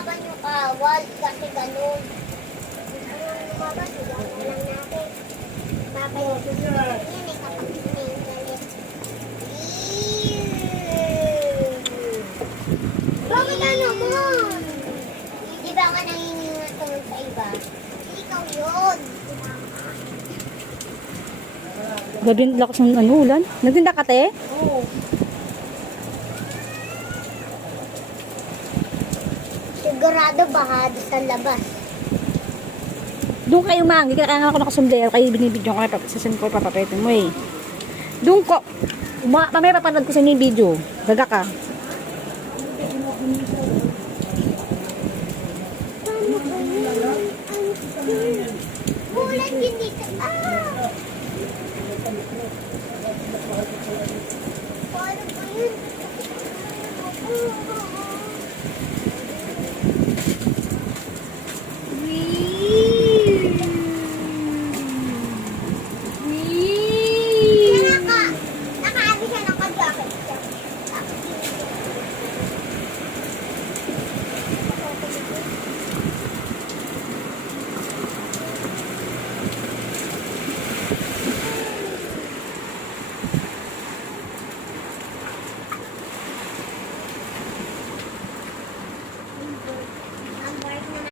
laban yung kawal kasi ganun. Ang lumabas, iyan na lang natin. Babalik. Yan eh, kapag hindi yung galit. Bakit na naman? Di ba nga nangingingat tungkol sa iba? Ikaw yun. Gabi lakas ng ano, ulan. Nagtinda ka, te? Oo. Sigurado baha sa labas. Doon kayo, mang. Hindi kaya ako nakasumblero. Kayo binibidyo ko. Sasasin ko, papapetin mo eh. Doon ko. Mamaya papanood ko sa inyo yung video. Gaga ka. Bulan yun dito. Paano ba yun?